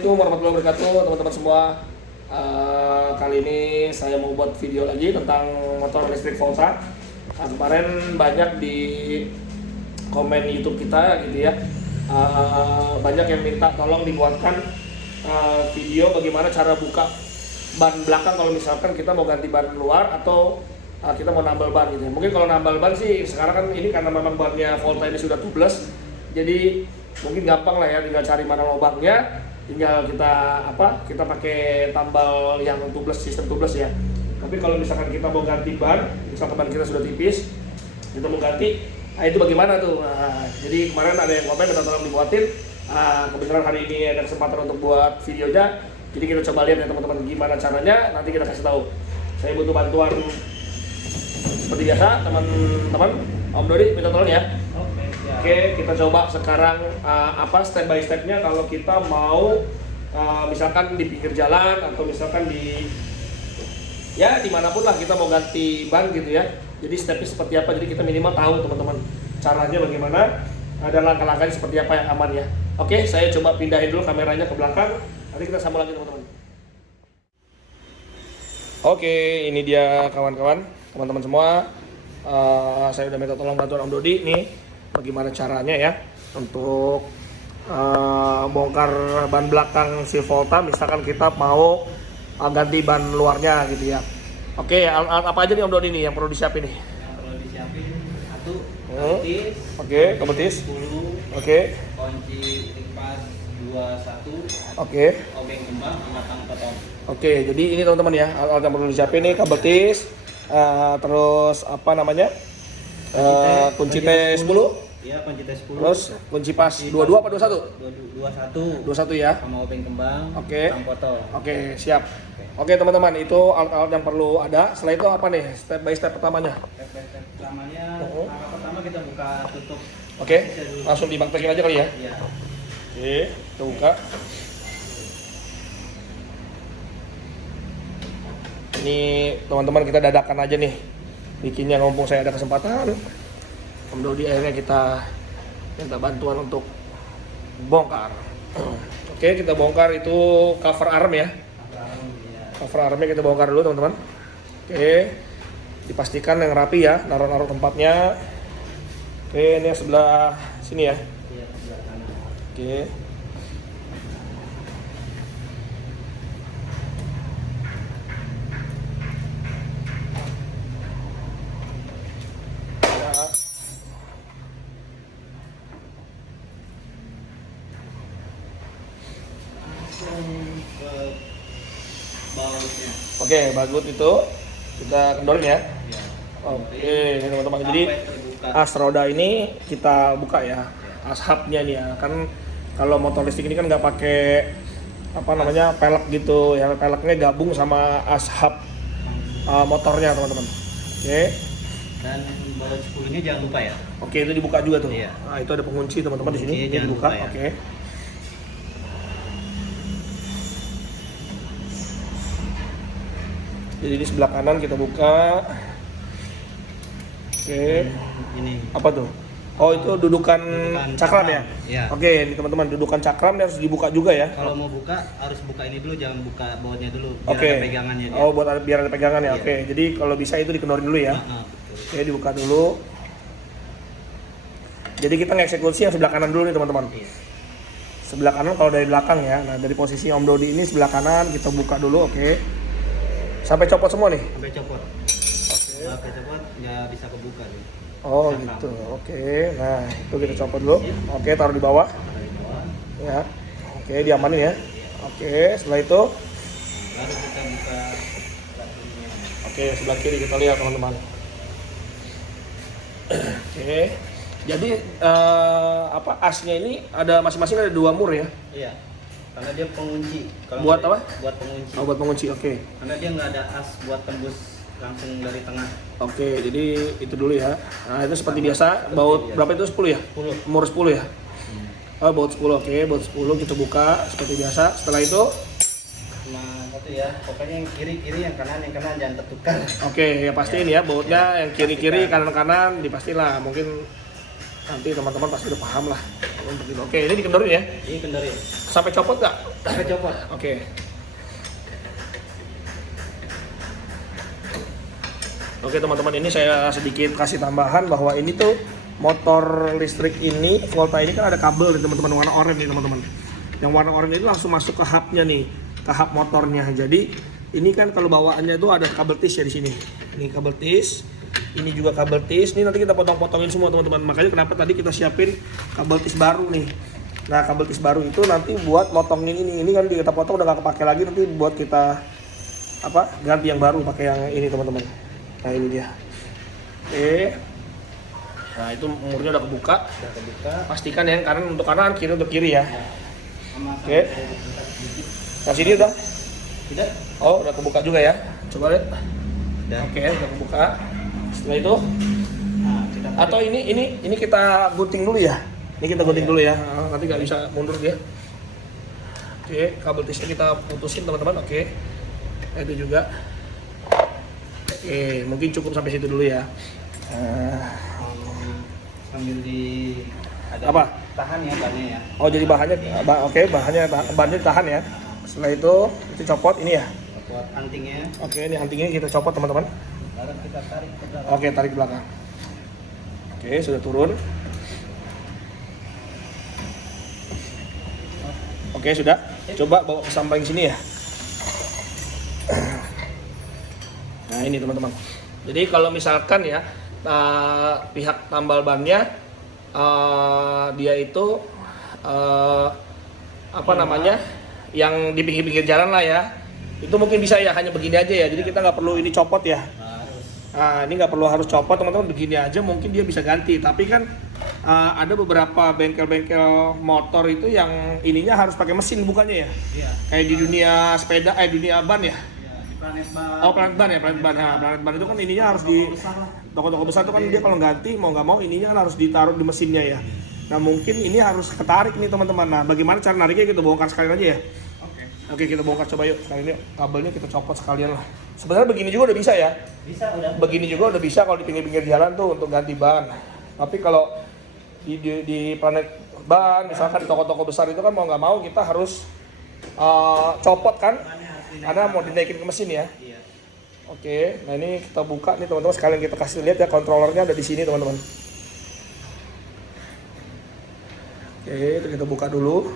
Assalamualaikum warahmatullahi wabarakatuh teman-teman semua. Kali ini saya mau buat video lagi tentang motor listrik Volta. Kemarin banyak di komen YouTube kita gitu ya, banyak yang minta tolong dibuatkan video bagaimana cara buka ban belakang kalau misalkan kita mau ganti ban luar atau kita mau nambal ban gitu ya. Mungkin kalau nambal ban sih sekarang kan ini karena memang bannya Volta ini sudah tubeless, jadi mungkin gampang lah ya, tinggal cari mana lubangnya, tinggal kita pakai tambal yang tubeless, sistem tubeless ya. Tapi kalau misalkan kita mau ganti ban, misalkan ban kita sudah tipis, kita mau ganti, itu bagaimana tuh? Jadi kemarin ada yang komen minta tolong dibuatin. Kebetulan hari ini ada kesempatan untuk buat videonya, jadi kita coba lihat ya teman-teman gimana caranya. Nanti kita kasih tahu. Saya butuh bantuan seperti biasa teman-teman. Om Dodi minta tolong ya. Oke, kita coba sekarang step by stepnya kalau kita mau misalkan di pinggir jalan atau misalkan dimanapun lah kita mau ganti ban gitu ya. Jadi stepnya seperti apa, jadi kita minimal tahu teman-teman caranya bagaimana, ada langkah-langkahnya seperti apa yang aman ya. Oke, saya coba pindahin dulu kameranya ke belakang, nanti kita sambung lagi teman-teman. Oke, ini dia kawan-kawan, teman-teman semua. Saya udah minta tolong bantuan Om Dodi nih, bagaimana caranya ya untuk bongkar ban belakang si Volta, misalkan kita mau ganti ban luarnya gitu ya. Oke, alat apa aja nih Om Dodi nih yang perlu disiapin nih? Yang perlu disiapin satu kebetis. Oke, kebetis. 10. Oke. Kunci lipas 21. Oke. Obeng kembang sama tang potong. Oke, jadi ini teman-teman ya, alat yang perlu disiapin nih kebetis, terus kunci T10. Iya, kunci T10. Terus kunci pas 22 apa 21? 21. 21 ya. Sama obeng kembang. Oke. Tang potong. Oke, siap. Oke teman-teman, itu alat-alat yang perlu ada. Setelah itu apa nih step by step pertamanya? Step pertamanya, langkah pertama kita buka tutup. Oke, langsung dipraktekin aja kali ya. Iya. Oke, kita buka. Ini teman-teman kita dadakan aja nih bikinnya, ngomong saya ada kesempatan. Om Dodi akhirnya kita minta bantuan untuk bongkar. Oke, kita bongkar itu cover arm ya. Cover armnya kita bongkar dulu teman-teman. Oke, dipastikan yang rapi ya, naruh-naruh tempatnya. Oke, ini yang sebelah sini ya. Iya, sebelah kanan. Oke. Ya. Langsung ke bautnya. Oke, bagut itu kita kendornya ya. Iya. Oke, ini teman-teman. Jadi Sampai terbuka. as roda ini kita buka ya. As hubnya nih ya. Kan kalau motor listrik ini kan nggak pakai pelek gitu ya. Peleknya gabung sama as hub motornya teman-teman. Oke. Dan baut 10-nya jangan lupa ya. Oke, itu dibuka juga tuh. Iya. Nah, itu ada pengunci teman-teman di sini. Pengunci Ini jangan dibuka. lupa ya. Oke. Jadi di sebelah kanan kita buka. Oke. Ini Apa tuh? Oh, itu dudukan cakram ya? Iya. Oke, ini teman-teman, dudukan cakram harus dibuka juga ya. Kalau mau buka harus buka ini dulu, jangan buka bautnya dulu biar Oke. ada pegangannya dia. Oh, biar ada pegangan ya. Iya. Oke. Jadi kalau bisa itu dikendorin dulu ya. Betul. Oke, dibuka dulu. Jadi kita ngeksekusi yang sebelah kanan dulu nih teman-teman. Iya. Sebelah kanan kalau dari belakang ya. Nah, dari posisi Om Dodi ini sebelah kanan kita buka dulu. Oke. Sampai copot semua nih. Sampai copot. Oke. Sampai copot nggak bisa kebuka nih. Oh Cakram. gitu. Oke. Nah, itu kita copot dulu. Oke, taruh di bawah. Taruh di bawah. Ya. Oke, diamanin ya. Oke, setelah itu Baru kita buka batunya. oke, sebelah kiri kita lihat teman-teman. Oke. Jadi asnya ini ada masing-masing ada 2 mur ya. Iya. Karena dia pengunci. Kalau Buat nggak- apa? Buat pengunci. Oh, buat pengunci. Oke. Karena dia nggak ada as buat tembus langsung dari tengah. Oke, jadi itu dulu ya. Nah, itu seperti biasa, baut berapa itu 10 ya? 10. Umur 10 ya? Oh, baut 10. Oke, baut 10 kita buka seperti biasa. Setelah itu Nah, satu ya. Pokoknya yang kiri yang kanan jangan tertukar. oke, ya pasti ini ya, bautnya yang kiri-kiri, kanan-kanan dipastilah. Mungkin nanti teman-teman pasti udah paham lah untuk itu. Oke, ini dikendorin ya? Ini kendorin. Sampai copot nggak? Kita copot. Oke. Oke teman-teman, ini saya sedikit kasih tambahan bahwa ini tuh motor listrik ini, Volta ini kan ada kabel nih teman-teman, warna oranye nih teman-teman. Yang warna oranye itu langsung masuk ke hubnya nih, ke hub motornya. Jadi ini kan kalau bawaannya itu ada kabel tis ya di sini. Ini kabel tis, ini juga kabel tis. Ini nanti kita potong-potongin semua teman-teman. Makanya kenapa tadi kita siapin kabel tis baru nih. Nah kabel tis baru itu nanti buat motongin ini. Ini kan kita potong udah nggak kepake lagi, nanti buat kita ganti yang baru pakai yang ini teman-teman. Nah ini dia. Oke. Nah itu murnya udah kebuka. Udah kebuka. Pastikan yang kanan untuk kanan, kiri untuk kiri ya. Oke. Nah sini udah. Tidak? Oh udah kebuka juga ya. Coba lihat. Udah. Oke udah kebuka. Setelah itu. Nah, kita Atau ini kita gunting dulu ya. Ini kita gunting dulu ya. Nanti nggak bisa mundur dia. Oke kabel tisnya kita putusin teman-teman. Oke. Nah, itu juga. Oke, mungkin cukup sampai situ dulu ya. sambil di Apa? Tahan ya bannya ya. Oh, jadi bahannya oke, bahannya ditahan ya. Setelah itu copot ini ya. Buat antingnya. Oke, ini antingnya kita copot teman-teman. Lalu kita tarik ke belakang. Oke, tarik ke belakang. Oke, sudah turun. Oke, sudah. Coba bawa ke samping sini ya. Nah ini teman-teman. Jadi kalau misalkan ya pihak tambal bannya dia itu apa namanya yang di pinggir-pinggir jalan lah ya, itu mungkin bisa ya hanya begini aja ya. Jadi kita nggak perlu ini copot ya. Nah ini nggak perlu harus copot teman-teman, begini aja mungkin dia bisa ganti. Tapi kan ada beberapa bengkel-bengkel motor itu yang ininya harus pakai mesin bukannya ya. Iya. Kayak di dunia sepeda, dunia ban ya. Planet Ban. Oh Planet Ban ya, Planet Ban. Nah, Planet Ban itu kan ininya harus di toko-toko besar itu kan dia kalau ganti mau nggak mau ininya kan harus ditaruh di mesinnya ya. Nah mungkin ini harus ketarik nih teman-teman. Nah bagaimana cara nariknya, kita bongkar sekalian aja ya. Oke kita bongkar coba yuk. Sekalian yuk, kabelnya kita copot sekalian lah. Sebenarnya begini juga udah bisa ya. Bisa udah. Begini juga udah bisa kalau di pinggir-pinggir jalan tuh untuk ganti ban. Tapi kalau di Planet Ban misalkan di toko-toko besar itu kan mau nggak mau kita harus copot kan. Karena mau dinaikin ke mesin ya. Iya. Oke, nah ini kita buka nih teman-teman, sekalian kita kasih lihat ya kontrolernya ada di sini teman-teman. Oke, itu kita buka dulu.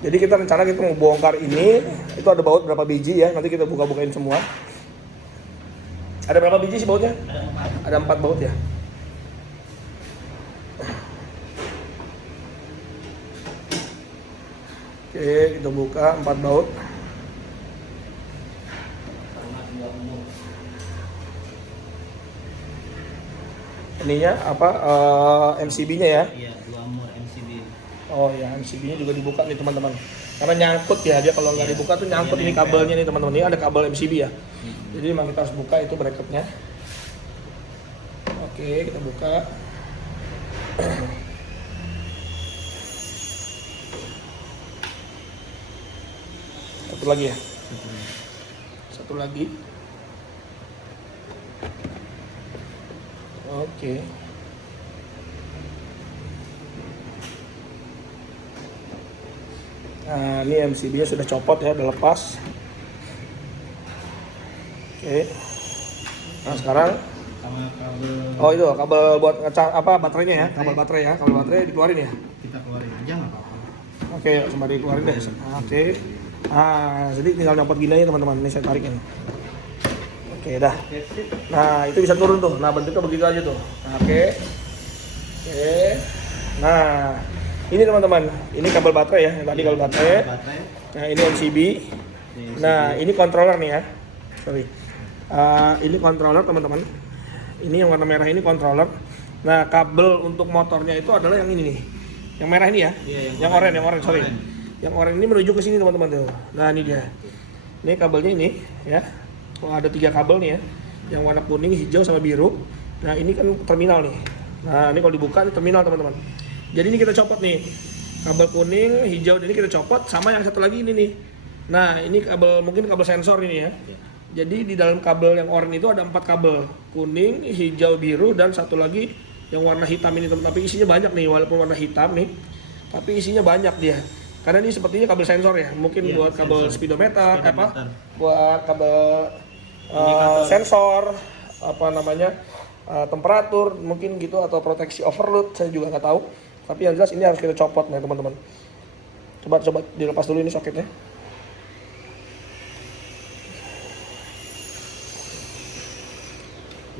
Jadi kita rencana kita mau bongkar ini, itu ada baut berapa biji ya, nanti kita buka-bukain semua. Ada berapa biji sih bautnya? Ada 4 baut ya. Oke, kita buka 4 baut. Ininya apa? MCB-nya ya? Iya, 2 mur MCB. Oh ya, MCB-nya juga dibuka nih teman-teman. Karena nyangkut ya, dia kalau nggak dibuka tuh nyangkut ini kabelnya nih teman-teman. Ini ada kabel MCB ya. Jadi memang kita harus buka itu bracketnya. Oke, kita buka. Satu lagi ya. Satu lagi. Oke. Nah, ini MCB-nya sudah copot ya, udah lepas. Oke. Nah, sekarang Sama kabel. oh itu kabel buat ngecas apa baterainya ya, kabel baterai ya, kabel baterai dikeluarin ya. Kita keluarin aja nggak apa-apa. Oke, coba dikeluarin deh. Oke. Ah, jadi tinggal nyopot gini aja teman-teman. Ini saya tarik ini. Oke, dah. Nah, itu bisa turun tuh. Nah, bentuknya begitu aja tuh. Nah, oke. Oke. Nah, ini teman-teman. Ini kabel baterai ya. Yang tadi kabel baterai. Nah, ini MCB. Nah, ini controller nih ya. Sorry. Ini controller teman-teman. Ini yang warna merah ini controller. Nah, kabel untuk motornya itu adalah yang ini nih. Yang merah ini ya. Iya, yang orange, sorry. Yang orange ini menuju ke sini teman-teman tuh. Nah, ini dia. Ini kabelnya ini ya. Oh, ada 3 kabel nih ya. Yang warna kuning, hijau sama biru. Nah, ini kan terminal nih. Nah, ini kalau dibuka ini terminal teman-teman. Jadi ini kita copot nih. Kabel kuning, hijau ini kita copot sama yang satu lagi ini nih. Nah, ini kabel mungkin kabel sensor ini ya. Jadi di dalam kabel yang oranye itu ada 4 kabel, kuning, hijau, biru, dan satu lagi yang warna hitam ini teman-teman. Tapi isinya banyak nih, walaupun warna hitam nih, tapi isinya banyak dia. Karena ini sepertinya kabel sensor ya, mungkin Iya, buat kabel sensor. speedometer, Speedometer. buat kabel Indikator. sensor, temperatur mungkin gitu, atau proteksi overload, saya juga nggak tahu. Tapi yang jelas ini harus kita copot nih teman-teman. Coba dilepas dulu ini soketnya.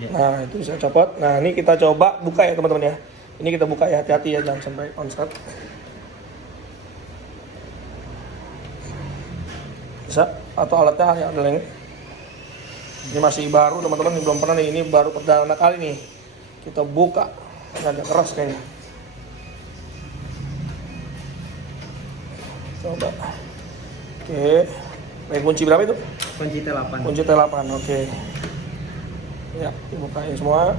Ya. Nah itu bisa copot. Nah ini kita coba buka ya teman-teman ya. Ini kita buka ya, hati-hati ya, jangan sampai konslet. Bisa, atau alatnya ya ada yang ini masih baru teman-teman, ini belum pernah nih, ini baru perdana kali nih kita buka. Ini agak keras kayaknya. Coba. Oke. Pakai kunci berapa itu? Kunci T8. Kunci T8, oke. Ya, dibukain semua.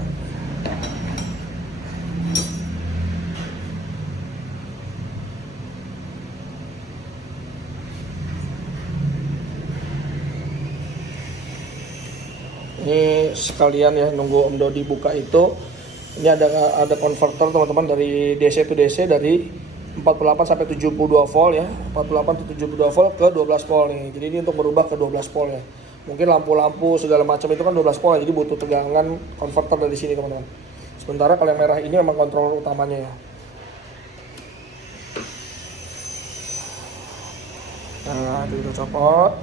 Ini sekalian ya, nunggu Om Dodi buka itu. Ini ada konverter teman-teman dari DC to DC, dari 48 sampai 72 volt ya. 48 ke 72 volt ke 12 volt nih. Jadi ini untuk berubah ke 12 volt ya. Mungkin lampu-lampu segala macam itu kan 12 volt ya, jadi butuh tegangan konverter dari sini teman-teman. Sementara kalau yang merah ini memang kontrol utamanya ya. Nah, itu kita copot.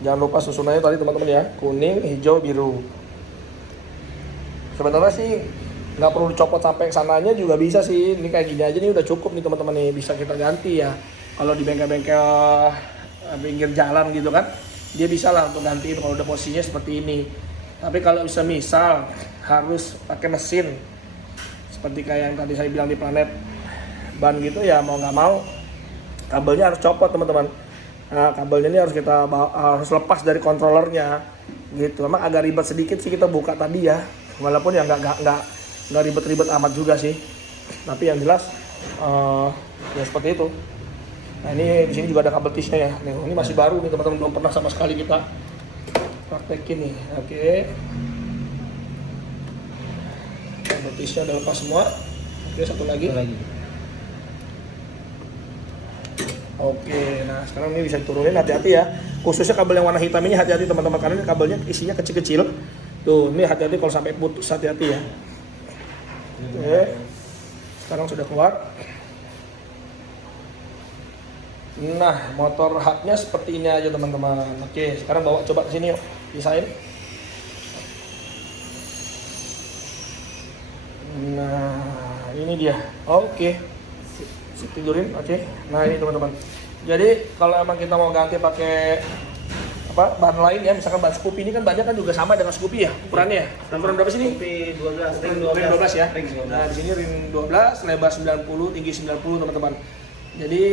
Jangan lupa susunannya tadi teman-teman ya, kuning, hijau, biru. Sebenarnya sih nggak perlu dicopot sampai ke sananya juga bisa sih. Ini kayak gini aja nih udah cukup nih teman-teman nih, bisa kita ganti ya. Kalau di bengkel-bengkel pinggir jalan gitu kan, dia bisa lah untuk ganti kalau udah posisinya seperti ini. Tapi kalau misal harus pakai mesin, seperti kayak yang tadi saya bilang di Planet Ban gitu ya, mau nggak mau kabelnya harus copot teman-teman. Nah, kabelnya ini harus harus lepas dari kontrolernya gitu. Emang agak ribet sedikit sih kita buka tadi ya, walaupun ya nggak ribet-ribet amat juga sih. Tapi yang jelas ya seperti itu. Nah ini di sini juga ada kabel tisnya ya. Nih, ini masih baru nih teman-teman, belum pernah sama sekali kita praktekin nih. Oke. Kabel tisnya udah lepas semua. Oke, satu lagi. Oke, nah sekarang ini bisa diturunin, hati-hati ya. Khususnya kabel yang warna hitam ini hati-hati teman-teman, karena ini kabelnya isinya kecil-kecil. Tuh, ini hati-hati kalau sampai putus, hati-hati ya. Oke, sekarang sudah keluar. Nah, motor hubnya seperti ini aja teman-teman. Oke, sekarang bawa coba ke sini yuk, pisahin. Nah, ini dia. Oke. Tidurin, oke. Nah ini teman-teman. Jadi kalau emang kita mau ganti pakai ban lain ya, misalkan ban Scoopy ini kan banyak kan juga sama dengan Scoopy ya ukurannya. Ukuran berapa sih ini? Scoopy 12, ring 12 ya. Ring 12. Nah di sini ring 12, lebar 90, tinggi 90 teman-teman. Jadi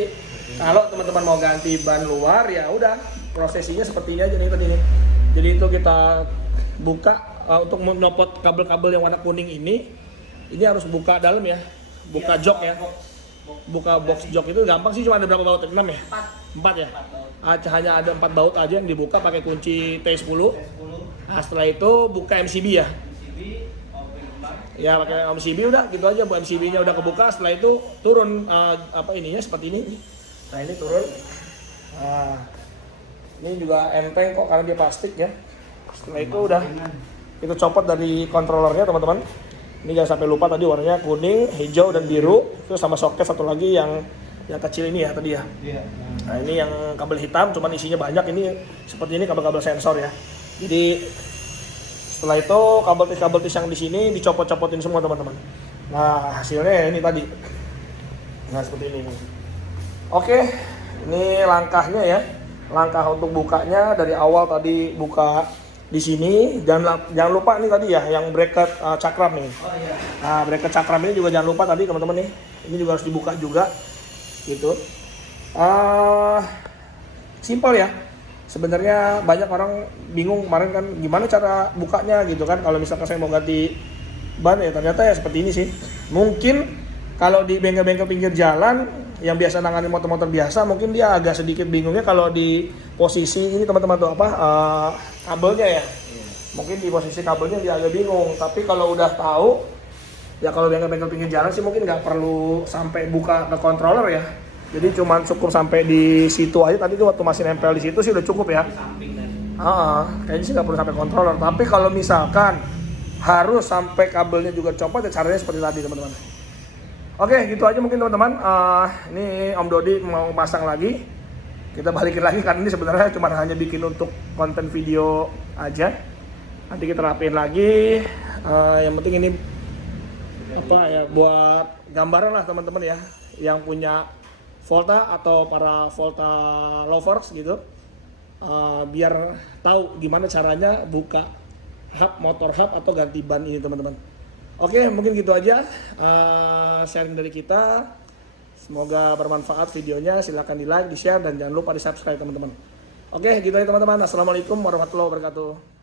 kalau teman-teman mau ganti ban luar ya udah prosesinya seperti ini aja nih tadi nih. Jadi itu kita buka untuk menyopot kabel-kabel yang warna kuning ini harus buka dalam ya, buka jok ya. Buka box jok itu gampang sih, cuma ada berapa baut? 6 ya? 4 ya? Hanya ada 4 baut aja yang dibuka pakai kunci T10. Nah setelah itu buka MCB ya? Ya pakai MCB udah gitu aja, buat MCB nya udah kebuka, setelah itu turun ininya seperti ini. Nah ini turun. Nah ini juga enteng kok karena dia plastik ya. Setelah itu udah kita copot dari kontrolernya teman-teman. Ini jangan sampai lupa tadi warnanya kuning, hijau, dan biru. Terus sama soket satu lagi yang kecil ini ya tadi ya. Nah ini yang kabel hitam, cuman isinya banyak. Ini seperti ini kabel-kabel sensor ya. Jadi setelah itu kabel tis yang di sini dicopot-copotin semua teman-teman. Nah hasilnya ini tadi. Nah seperti ini. Oke, ini langkahnya ya. Langkah untuk bukanya dari awal tadi buka di sini, jangan lupa nih tadi ya yang bracket cakram nih. Oh iya. Nah bracket cakram ini juga jangan lupa tadi teman-teman nih, ini juga harus dibuka juga gitu. Simple ya sebenarnya, banyak orang bingung kemarin kan gimana cara bukanya gitu kan. Kalau misalkan saya mau ganti ban ya ternyata ya seperti ini sih. Mungkin kalau di bengkel-bengkel pinggir jalan yang biasa nangani motor-motor biasa, mungkin dia agak sedikit bingungnya kalau di posisi ini teman-teman tuh kabelnya ya. Mungkin di posisi kabelnya dia agak bingung, tapi kalau udah tahu Ya kalau bengkel-bengkel pinggir jalan sih mungkin nggak perlu sampai buka ke controller ya. Jadi cuman cukup sampai di situ aja. Tadi tuh waktu masih nempel di situ sih udah cukup ya. Di samping tadi. Kayaknya sih nggak perlu sampai controller. Tapi kalau misalkan harus sampai kabelnya juga copot, ya caranya seperti tadi teman-teman. Oke, gitu aja mungkin teman-teman. Ini Om Dodi mau pasang lagi. Kita balikin lagi karena ini sebenarnya cuma hanya bikin untuk konten video aja. Nanti kita rapiin lagi. Yang penting ini apa ya, buat gambaran lah teman-teman ya, yang punya Volta atau para Volta lovers gitu, biar tahu gimana caranya buka hub, motor hub atau ganti ban ini teman-teman. Oke, mungkin gitu aja sharing dari kita. Semoga bermanfaat videonya. Silahkan di like, di share, dan jangan lupa di subscribe teman-teman. Oke, gitu aja teman-teman. Assalamualaikum warahmatullahi wabarakatuh.